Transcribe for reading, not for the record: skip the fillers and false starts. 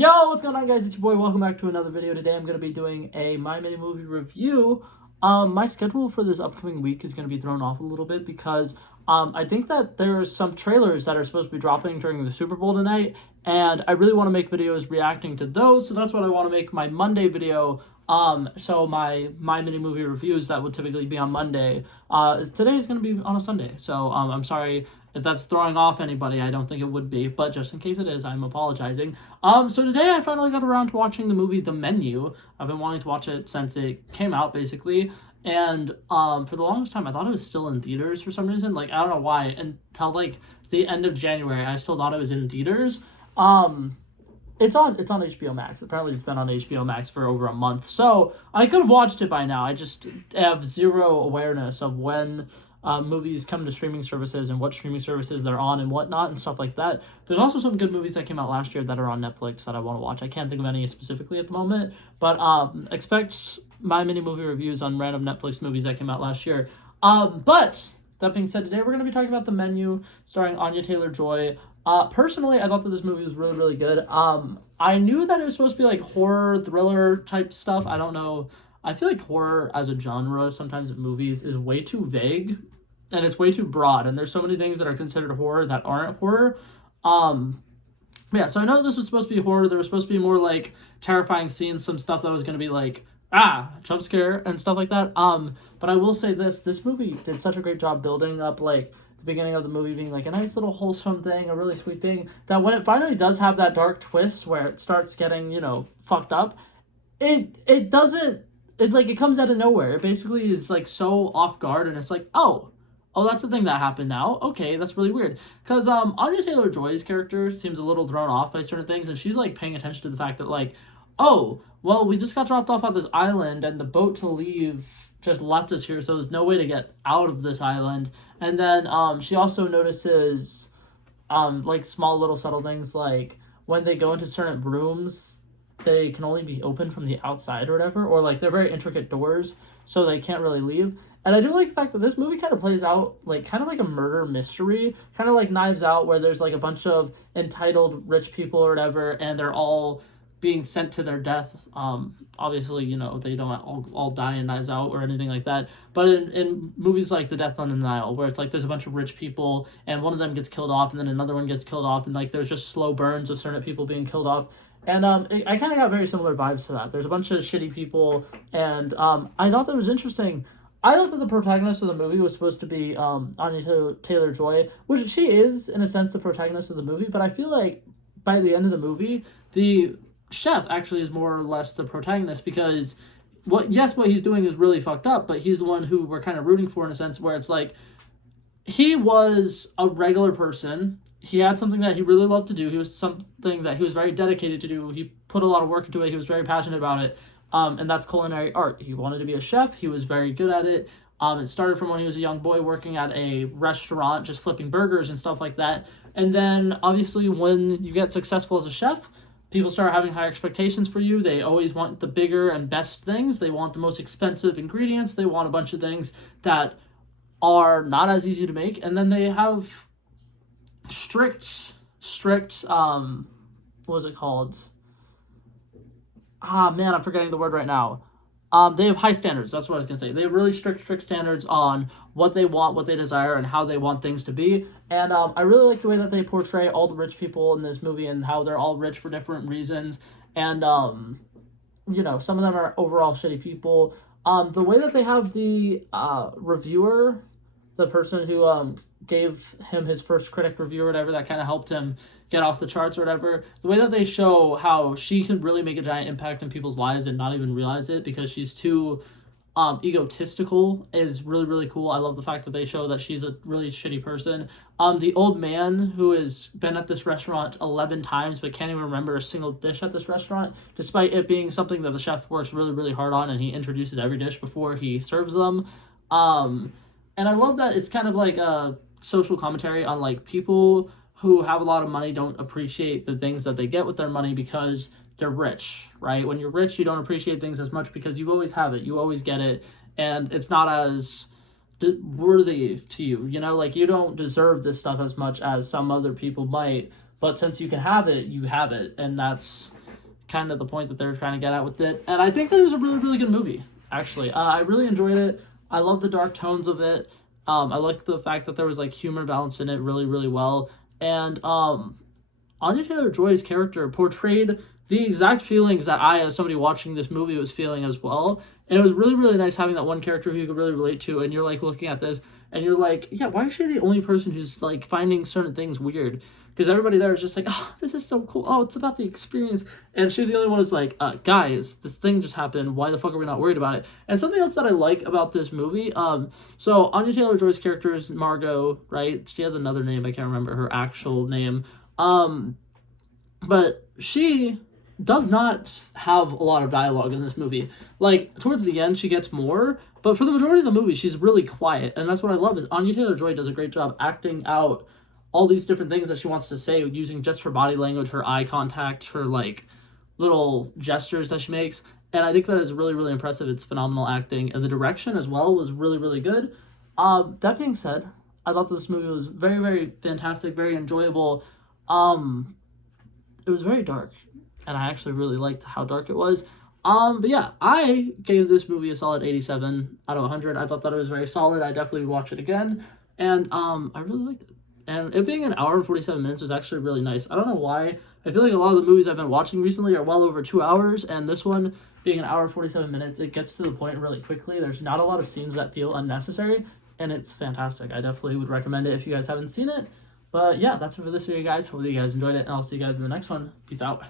Yo, what's going on, guys? It's your boy. Welcome back to another video. Today I'm going to be doing a My Mini Movie review. My schedule for this upcoming week is going to be thrown off a little bit because I think that there's some trailers that are supposed to be dropping during the Super Bowl tonight, and I really want to make videos reacting to those, so that's what I want to make my Monday video. So my Mini Movie reviews that would typically be on Monday, today is going to be on a Sunday. So I'm sorry if that's throwing off anybody. I don't think it would be, but just in case it is, I'm apologizing. So today I finally got around to watching the movie The Menu. I've been wanting to watch it since it came out, basically. And for the longest time, I thought it was still in theaters for some reason. Like, I don't know why. Until, like, the end of January, I still thought it was in theaters. It's on HBO Max. Apparently, it's been on HBO Max for over a month. So, I could have watched it by now. I just have zero awareness of when movies come to streaming services and what streaming services they're on and whatnot and stuff like that. There's also some good movies that came out last year that are on Netflix that I want to watch. I can't think of any specifically at the moment, but expect my mini movie reviews on random Netflix movies that came out last year. But that being said, today we're going to be talking about The Menu, starring Anya Taylor-Joy. Personally, I thought that this movie was really, really good. I knew that it was supposed to be like horror, thriller type stuff. I don't know. I feel like horror as a genre sometimes in movies is way too vague and it's way too broad. And there's so many things that are considered horror that aren't horror. Yeah, so I know this was supposed to be horror. There was supposed to be more like terrifying scenes, some stuff that was going to be like, jump scare and stuff like that. But I will say this movie did such a great job building up like the beginning of the movie being like a nice little wholesome thing, a really sweet thing, that when it finally does have that dark twist where it starts getting, fucked up, it doesn't, it comes out of nowhere. It basically is like so off guard, and it's like, oh, that's the thing that happened now. Okay, that's really weird. Because Anya Taylor-Joy's character seems a little thrown off by certain things, and she's like paying attention to the fact that like, oh, well, we just got dropped off at this island, and the boat to leave just left us here, so there's no way to get out of this island. And then she also notices like small little subtle things, like when they go into certain rooms, they can only be opened from the outside or whatever, or like they're very intricate doors, so they can't really leave. And I do like the fact that this movie kind of plays out like kind of like a murder mystery, kind of like Knives Out, where there's like a bunch of entitled rich people or whatever, and they're all being sent to their death. Obviously, they don't all die in Knives Out or anything like that. But in movies like The Death on the Nile, where it's like there's a bunch of rich people and one of them gets killed off and then another one gets killed off, and like there's just slow burns of certain people being killed off. And I kind of got very similar vibes to that. There's a bunch of shitty people, and I thought that was interesting. I thought that the protagonist of the movie was supposed to be Anya Taylor-Joy, which she is, in a sense, the protagonist of the movie, but I feel like by the end of the movie, the chef actually is more or less the protagonist, because what he's doing is really fucked up, but he's the one who we're kind of rooting for, in a sense, where it's like he was a regular person. He had something that he really loved to do. He was something that he was very dedicated to do. He put a lot of work into it. He was very passionate about it. And that's culinary art. He wanted to be a chef. He was very good at it. It started from when he was a young boy working at a restaurant, just flipping burgers and stuff like that. And then, obviously, when you get successful as a chef, people start having high expectations for you. They always want the bigger and best things. They want the most expensive ingredients. They want a bunch of things that are not as easy to make. And then they have strict, what was it called? Man, I'm forgetting the word right now. They have high standards. That's what I was going to say. They have really strict standards on what they want, what they desire, and how they want things to be. And I really like the way that they portray all the rich people in this movie and how they're all rich for different reasons. And, some of them are overall shitty people. The way that they have the reviewer, the person who gave him his first critic review or whatever, that kind of helped him get off the charts or whatever, the way that they show how she can really make a giant impact in people's lives and not even realize it because she's too egotistical is really, really cool. I love the fact that they show that she's a really shitty person. The old man who has been at this restaurant 11 times but can't even remember a single dish at this restaurant, despite it being something that the chef works really, really hard on, and he introduces every dish before he serves them. And I love that it's kind of like a social commentary on like people who have a lot of money don't appreciate the things that they get with their money because they're rich, right? When you're rich, you don't appreciate things as much because you always have it, you always get it, and it's not as worthy to you, like you don't deserve this stuff as much as some other people might, but since you can have it, you have it, and that's kind of the point that they were trying to get at with it. And I think that it was a really, really good movie, actually. I really enjoyed it. I love the dark tones of it. I like the fact that there was like humor balanced in it really, really well. And Anya Taylor-Joy's character portrayed the exact feelings that I, as somebody watching this movie, was feeling as well. And it was really, really nice having that one character who you could really relate to. And you're like looking at this and you're like, yeah, why is she the only person who's like finding certain things weird? Because everybody there is just like, oh, this is so cool. Oh, it's about the experience. And she's the only one who's like, guys, this thing just happened. Why the fuck are we not worried about it? And something else that I like about this movie, so Anya Taylor-Joy's character is Margot, right? She has another name. I can't remember her actual name. But she does not have a lot of dialogue in this movie. Like, towards the end, she gets more, but for the majority of the movie, she's really quiet. And that's what I love, is Anya Taylor-Joy does a great job acting out all these different things that she wants to say using just her body language, her eye contact, her, like, little gestures that she makes. And I think that is really, really impressive. It's phenomenal acting. And the direction as well was really, really good. That being said, I thought this movie was very, very fantastic, very enjoyable. It was very dark, and I actually really liked how dark it was. But yeah, I gave this movie a solid 87 out of 100. I thought that it was very solid. I definitely would watch it again, and I really liked it. And it being an hour and 47 minutes was actually really nice. I don't know why. I feel like a lot of the movies I've been watching recently are well over 2 hours, and this one being an hour and 47 minutes, it gets to the point really quickly. There's not a lot of scenes that feel unnecessary, and it's fantastic. I definitely would recommend it if you guys haven't seen it. But yeah, that's it for this video, guys. Hopefully you guys enjoyed it, and I'll see you guys in the next one. Peace out.